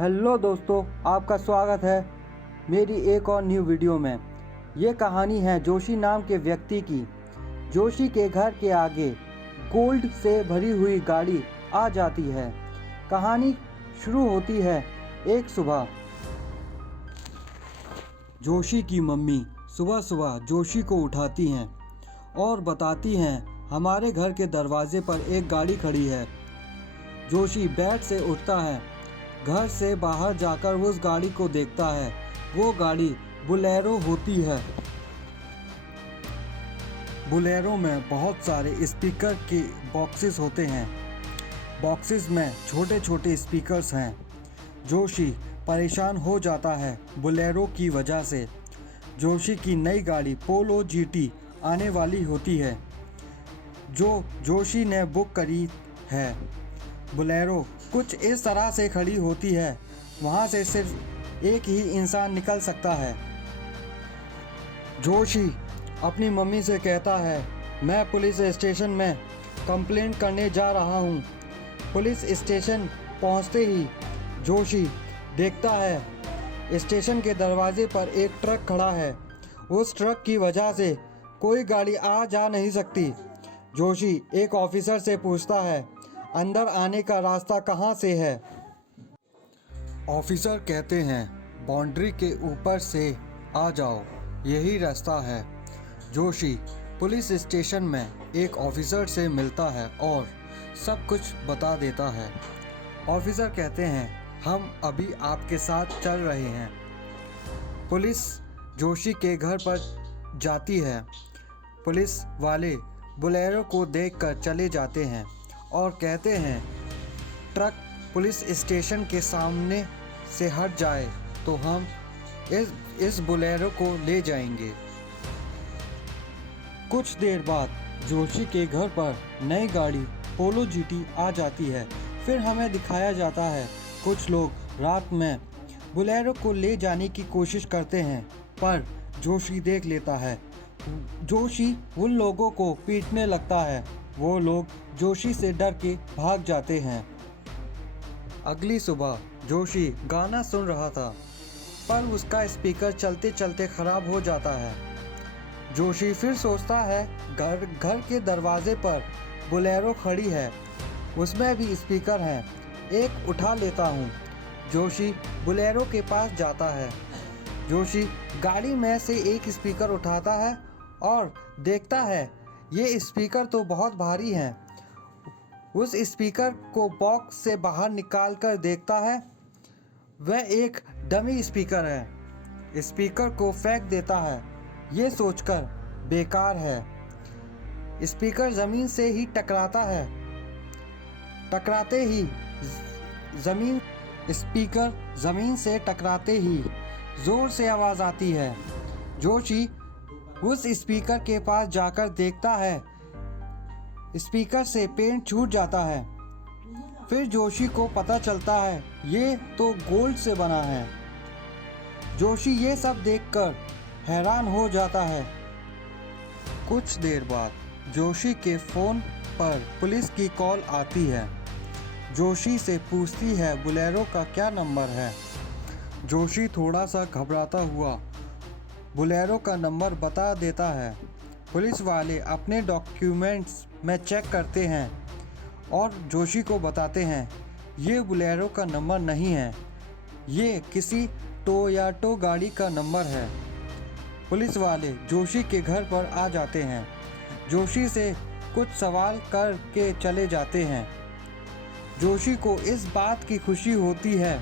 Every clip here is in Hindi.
हेलो दोस्तों, आपका स्वागत है मेरी एक और न्यू वीडियो में। ये कहानी है जोशी नाम के व्यक्ति की। जोशी के घर के आगे गोल्ड से भरी हुई गाड़ी आ जाती है। कहानी शुरू होती है एक सुबह। जोशी की मम्मी सुबह सुबह जोशी को उठाती हैं और बताती हैं, हमारे घर के दरवाजे पर एक गाड़ी खड़ी है। जोशी बेड से उठता है, घर से बाहर जाकर उस गाड़ी को देखता है। वो गाड़ी बोलेरो होती है। बोलेरो में बहुत सारे स्पीकर के बॉक्सेस होते हैं। बॉक्सेस में छोटे छोटे स्पीकर्स हैं। जोशी परेशान हो जाता है बोलेरो की वजह से। जोशी की नई गाड़ी पोलो जीटी आने वाली होती है, जो जोशी ने बुक करी है। बोलेरो कुछ इस तरह से खड़ी होती है, वहाँ से सिर्फ एक ही इंसान निकल सकता है। जोशी अपनी मम्मी से कहता है, मैं पुलिस स्टेशन में कंप्लेंट करने जा रहा हूँ। पुलिस स्टेशन पहुँचते ही जोशी देखता है स्टेशन के दरवाजे पर एक ट्रक खड़ा है। उस ट्रक की वजह से कोई गाड़ी आ जा नहीं सकती। जोशी एक ऑफिसर से पूछता है, अंदर आने का रास्ता कहाँ से है? ऑफिसर कहते हैं, बाउंड्री के ऊपर से आ जाओ, यही रास्ता है। जोशी पुलिस स्टेशन में एक ऑफिसर से मिलता है और सब कुछ बता देता है। ऑफिसर कहते हैं, हम अभी आपके साथ चल रहे हैं। पुलिस जोशी के घर पर जाती है। पुलिस वाले बोलेरो को देखकर चले जाते हैं और कहते हैं, ट्रक पुलिस स्टेशन के सामने से हट जाए तो हम इस बोलेरो को ले जाएंगे। कुछ देर बाद जोशी के घर पर नई गाड़ी पोलो जीटी आ जाती है। फिर हमें दिखाया जाता है कुछ लोग रात में बोलेरो को ले जाने की कोशिश करते हैं, पर जोशी देख लेता है। जोशी उन लोगों को पीटने लगता है। वो लोग जोशी से डर के भाग जाते हैं। अगली सुबह जोशी गाना सुन रहा था, पर उसका स्पीकर चलते चलते खराब हो जाता है। जोशी फिर सोचता है, घर के दरवाजे पर बोलेरो खड़ी है, उसमें भी स्पीकर हैं, एक उठा लेता हूँ। जोशी बोलेरो के पास जाता है। जोशी गाड़ी में से एक स्पीकर उठाता है और देखता है ये स्पीकर तो बहुत भारी हैं। उस स्पीकर को बॉक्स से बाहर निकाल कर देखता है, वह एक डमी स्पीकर है। स्पीकर को फेंक देता है, ये सोचकर बेकार है। स्पीकर ज़मीन से ही टकराता है। स्पीकर ज़मीन से टकराते ही ज़ोर से आवाज़ आती है। जोशी उस स्पीकर के पास जाकर देखता है, स्पीकर से पेंट छूट जाता है। फिर जोशी को पता चलता है ये तो गोल्ड से बना है। जोशी ये सब देखकर हैरान हो जाता है। कुछ देर बाद जोशी के फ़ोन पर पुलिस की कॉल आती है। जोशी से पूछती है बोलेरो का क्या नंबर है। जोशी थोड़ा सा घबराता हुआ बोलेरो का नंबर बता देता है। पुलिस वाले अपने डॉक्यूमेंट्स में चेक करते हैं और जोशी को बताते हैं, ये बोलेरो का नंबर नहीं है, ये किसी टोयोटा गाड़ी का नंबर है। पुलिस वाले जोशी के घर पर आ जाते हैं। जोशी से कुछ सवाल करके चले जाते हैं। जोशी को इस बात की खुशी होती है,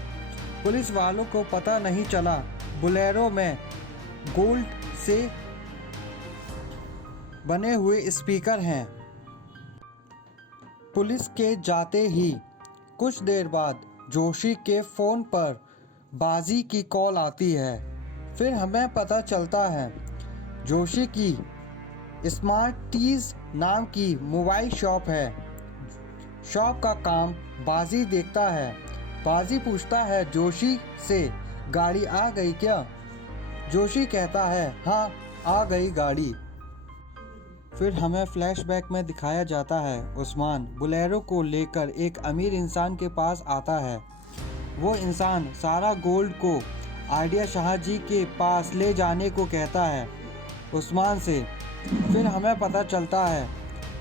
पुलिस वालों को पता नहीं चला बोलेरो में गोल्ड से बने हुए स्पीकर हैं। पुलिस के जाते ही कुछ देर बाद जोशी के फ़ोन पर बाजी की कॉल आती है। फिर हमें पता चलता है जोशी की स्मार्टीज़ नाम की मोबाइल शॉप है। शॉप का काम बाजी देखता है। बाजी पूछता है जोशी से, गाड़ी आ गई क्या? जोशी कहता है, हाँ आ गई गाड़ी। फिर हमें फ्लैशबैक में दिखाया जाता है उस्मान बोलेरो को लेकर एक अमीर इंसान के पास आता है। वो इंसान सारा गोल्ड को आइडिया शाह जी के पास ले जाने को कहता है उस्मान से। फिर हमें पता चलता है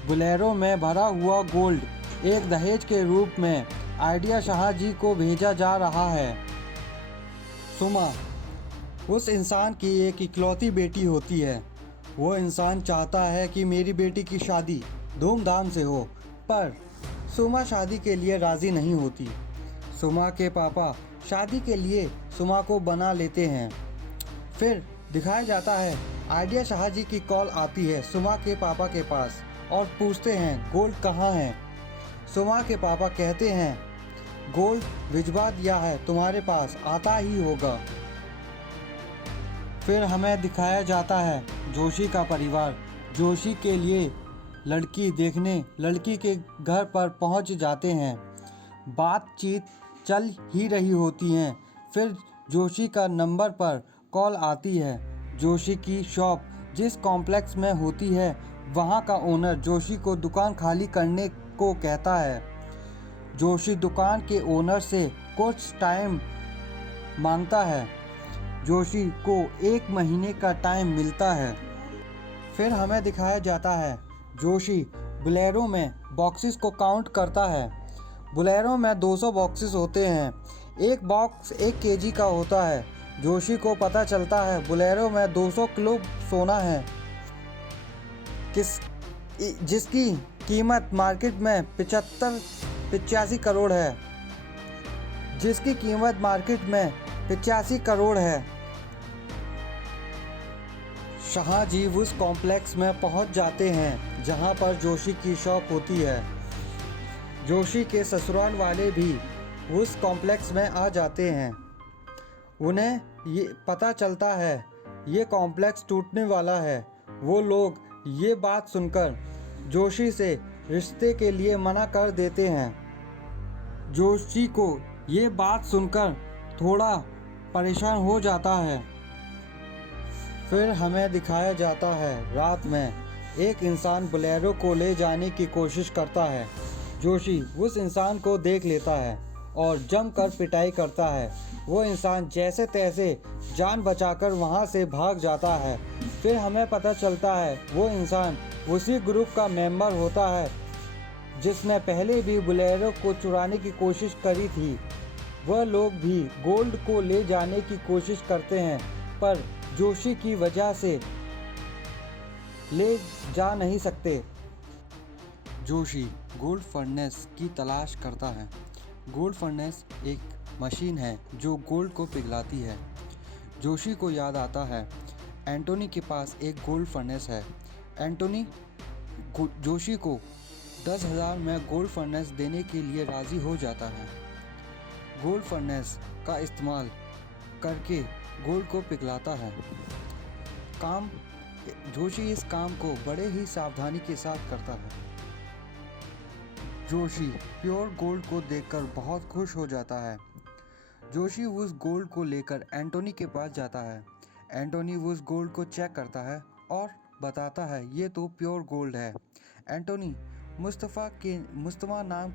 बोलेरो में भरा हुआ गोल्ड एक दहेज के रूप में आइडिया शाह जी को भेजा जा रहा है। सुमा उस इंसान की एक इकलौती बेटी होती है। वो इंसान चाहता है कि मेरी बेटी की शादी धूमधाम से हो, पर सुमा शादी के लिए राज़ी नहीं होती। सुमा के पापा शादी के लिए सुमा को बना लेते हैं। फिर दिखाया जाता है आइडिया शाह जी की कॉल आती है सुमा के पापा के पास और पूछते हैं गोल्ड कहाँ है। सुमा के पापा कहते हैं गोल्ड भिजवा दिया है, तुम्हारे पास आता ही होगा। फिर हमें दिखाया जाता है जोशी का परिवार जोशी के लिए लड़की देखने लड़की के घर पर पहुंच जाते हैं। बातचीत चल ही रही होती है। फिर जोशी का नंबर पर कॉल आती है। जोशी की शॉप जिस कॉम्प्लेक्स में होती है वहाँ का ओनर जोशी को दुकान खाली करने को कहता है। जोशी दुकान के ओनर से कुछ टाइम मांगता है। जोशी को 1 महीने का टाइम मिलता है। फिर हमें दिखाया जाता है जोशी बोलेरो में बॉक्सेस को काउंट करता है। बोलेरो में 200 बॉक्सेस होते हैं। एक बॉक्स 1 केजी का होता है। जोशी को पता चलता है बोलेरो में 200 किलो सोना है जिसकी कीमत मार्केट में 85 करोड़ है जिसकी कीमत मार्केट में 85 करोड़ है। शाह जी उस कॉम्प्लेक्स में पहुंच जाते हैं जहां पर जोशी की शॉप होती है। जोशी के ससुराल वाले भी उस कॉम्प्लेक्स में आ जाते हैं। उन्हें ये पता चलता है ये कॉम्प्लेक्स टूटने वाला है। वो लोग ये बात सुनकर जोशी से रिश्ते के लिए मना कर देते हैं। जोशी को ये बात सुनकर थोड़ा परेशान हो जाता है। फिर हमें दिखाया जाता है रात में एक इंसान बोलेरो को ले जाने की कोशिश करता है। जोशी उस इंसान को देख लेता है और जमकर पिटाई करता है। वो इंसान जैसे तैसे जान बचाकर वहाँ से भाग जाता है। फिर हमें पता चलता है वो इंसान उसी ग्रुप का मेंबर होता है जिसने पहले भी बोलेरो को चुराने की कोशिश करी थी। वह लोग भी गोल्ड को ले जाने की कोशिश करते हैं पर जोशी की वजह से ले जा नहीं सकते। जोशी गोल्ड फर्नेस की तलाश करता है। गोल्ड फर्नेस एक मशीन है जो गोल्ड को पिघलाती है। जोशी को याद आता है एंटोनी के पास एक गोल्ड फर्नेस है। एंटोनी जोशी को 10,000 में गोल्ड फर्नेस देने के लिए राज़ी हो जाता है। गोल्ड फर्नेस का इस्तेमाल करके गोल्ड को पिघलाता है। जोशी इस काम को बड़े ही सावधानी के साथ करता है। जोशी प्योर गोल्ड को देखकर बहुत खुश हो जाता है। जोशी उस गोल्ड को लेकर एंटोनी के पास जाता है। एंटोनी उस गोल्ड को चेक करता है और बताता है ये तो प्योर गोल्ड है। एंटोनी मुस्तफ़ा नाम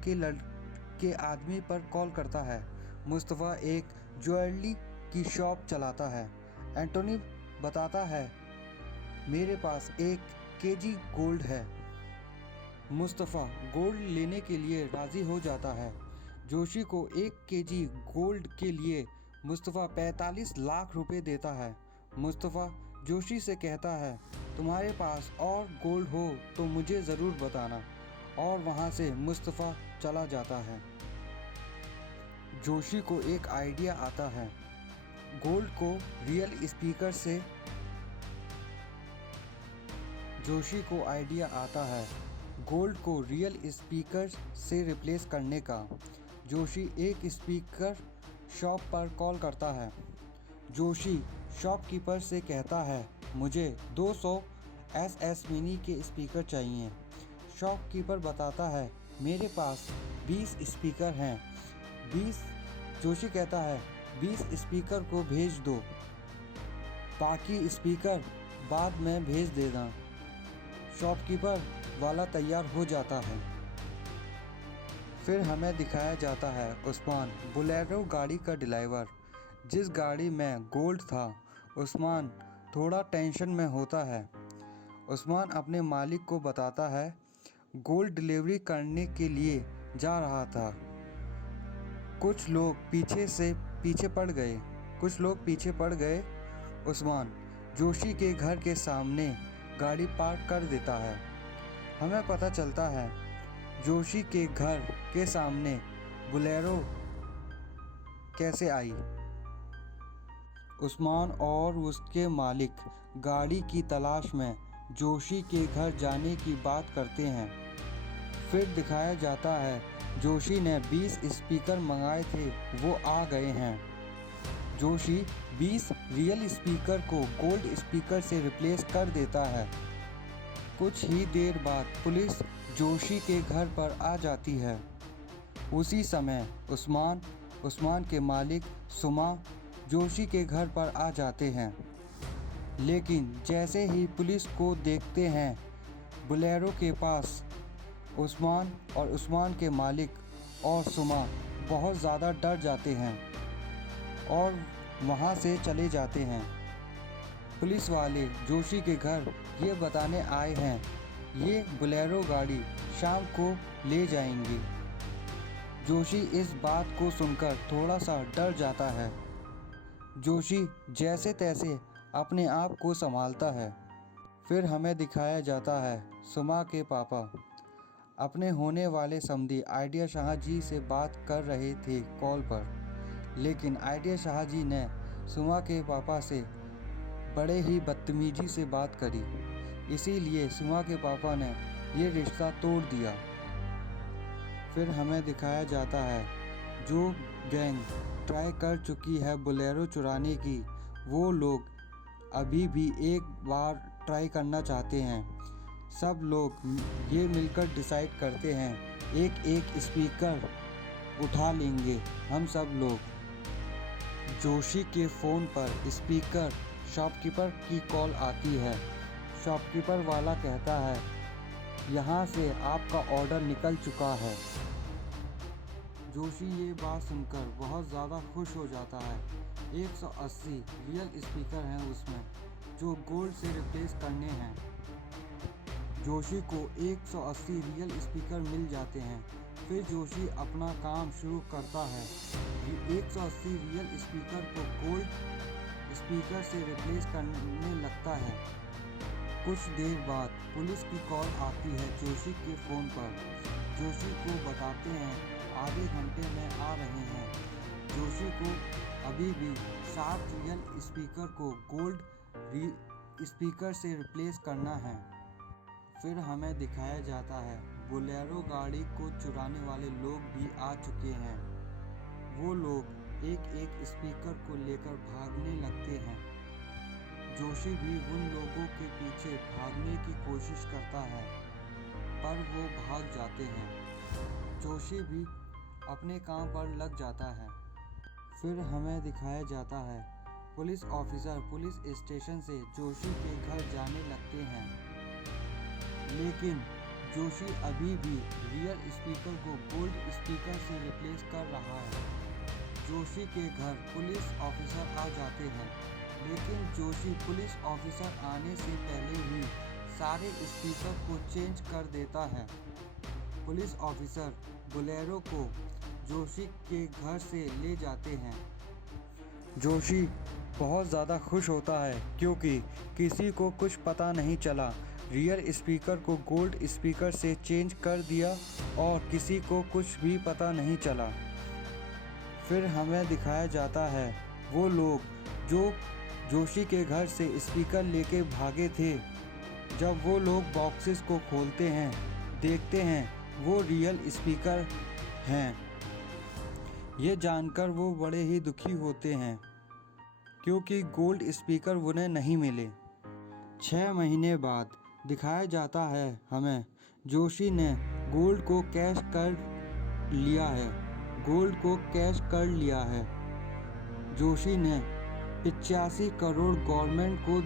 के आदमी पर कॉल करता है। मुस्तफ़ा एक ज्वेलरी की शॉप चलाता है। एंटोनी बताता है मेरे पास 1 केजी गोल्ड है। मुस्तफ़ा गोल्ड लेने के लिए राज़ी हो जाता है। जोशी को 1 केजी गोल्ड के लिए मुस्तफ़ा 45 लाख रुपए देता है। मुस्तफ़ा जोशी से कहता है तुम्हारे पास और गोल्ड हो तो मुझे ज़रूर बताना, और वहाँ से मुस्तफ़ा चला जाता है। जोशी को एक आइडिया आता है गोल्ड को रियल स्पीकर से जोशी को आइडिया आता है गोल्ड को रियल स्पीकर से रिप्लेस करने का। जोशी एक स्पीकर शॉप पर कॉल करता है। जोशी शॉपकीपर से कहता है मुझे 200 SS मिनी के स्पीकर चाहिए। शॉपकीपर बताता है मेरे पास 20 स्पीकर हैं। 20 जोशी कहता है 20 स्पीकर को भेज दो, बाकी स्पीकर बाद में भेज देना। शॉपकीपर वाला तैयार हो जाता है। फिर हमें दिखाया जाता है उस्मान, बोलेरो गाड़ी का ड्राइवर। जिस गाड़ी में गोल्ड था, उस्मान थोड़ा टेंशन में होता है। उस्मान अपने मालिक को बताता है गोल्ड डिलीवरी करने के लिए जा रहा था। कुछ लोग पीछे पड़ गए। उस्मान जोशी के घर के सामने गाड़ी पार्क कर देता है। हमें पता चलता है जोशी के घर के सामने बोलेरो कैसे आई। उस्मान और उसके मालिक गाड़ी की तलाश में जोशी के घर जाने की बात करते हैं। फिर दिखाया जाता है जोशी ने 20 स्पीकर मंगाए थे, वो आ गए हैं। जोशी 20 रियल स्पीकर को गोल्ड स्पीकर से रिप्लेस कर देता है। कुछ ही देर बाद पुलिस जोशी के घर पर आ जाती है। उसी समय उस्मान के मालिक सुमा जोशी के घर पर आ जाते हैं। लेकिन जैसे ही पुलिस को देखते हैं बोलेरो के पास, उस्मान के मालिक और सुमा बहुत ज़्यादा डर जाते हैं और वहाँ से चले जाते हैं। पुलिस वाले जोशी के घर ये बताने आए हैं ये बोलेरो गाड़ी शाम को ले जाएंगी। जोशी इस बात को सुनकर थोड़ा सा डर जाता है। जोशी जैसे तैसे अपने आप को संभालता है। फिर हमें दिखाया जाता है सुमा के पापा अपने होने वाले समधी आइडिया शाह जी से बात कर रहे थे कॉल पर। लेकिन आइडिया शाह जी ने सुमा के पापा से बड़े ही बदतमीजी से बात करी, इसीलिए सुमा के पापा ने ये रिश्ता तोड़ दिया। फिर हमें दिखाया जाता है जो गैंग ट्राई कर चुकी है बोलेरो चुराने की, वो लोग अभी भी एक बार ट्राई करना चाहते हैं। सब लोग ये मिलकर डिसाइड करते हैं एक स्पीकर उठा लेंगे हम सब लोग। जोशी के फ़ोन पर स्पीकर शॉपकीपर की कॉल आती है। शॉपकीपर वाला कहता है यहाँ से आपका ऑर्डर निकल चुका है। जोशी ये बात सुनकर बहुत ज़्यादा खुश हो जाता है। 180 रियल स्पीकर हैं उसमें जो गोल्ड से रिप्लेस करने हैं। जोशी को 180 रियल स्पीकर मिल जाते हैं। फिर जोशी अपना काम शुरू करता है। 180 रियल स्पीकर को गोल्ड स्पीकर से रिप्लेस करने लगता है। कुछ देर बाद पुलिस की कॉल आती है जोशी के फ़ोन पर। जोशी को बताते हैं आधे घंटे में आ रहे हैं। जोशी को अभी भी 60 रियल स्पीकर को गोल्ड स्पीकर से रिप्लेस करना है। फिर हमें दिखाया जाता है बोलेरो गाड़ी को चुराने वाले लोग भी आ चुके हैं। वो लोग एक स्पीकर को लेकर भागने लगते हैं। जोशी भी उन लोगों के पीछे भागने की कोशिश करता है, पर वो भाग जाते हैं। जोशी भी अपने काम पर लग जाता है। फिर हमें दिखाया जाता है पुलिस ऑफिसर पुलिस स्टेशन से जोशी के घर जाने लगते हैं। लेकिन जोशी अभी भी रियल स्पीकर को गोल्ड स्पीकर से रिप्लेस कर रहा है। जोशी के घर पुलिस ऑफिसर आ जाते हैं, लेकिन जोशी पुलिस ऑफिसर आने से पहले ही सारे स्पीकर को चेंज कर देता है। पुलिस ऑफिसर बोलेरो को जोशी के घर से ले जाते हैं। जोशी बहुत ज़्यादा खुश होता है क्योंकि किसी को कुछ पता नहीं चला। रियल स्पीकर को गोल्ड स्पीकर से चेंज कर दिया और किसी को कुछ भी पता नहीं चला। फिर हमें दिखाया जाता है वो लोग जो जोशी के घर से स्पीकर लेके भागे थे। जब वो लोग बॉक्सेस को खोलते हैं, देखते हैं वो रियल स्पीकर हैं। ये जानकर वो बड़े ही दुखी होते हैं क्योंकि गोल्ड स्पीकर उन्हें नहीं मिले। 6 महीने बाद दिखाया जाता है हमें जोशी ने गोल्ड को कैश कर लिया है। जोशी ने 85 करोड़ गवर्नमेंट को